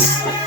Yes.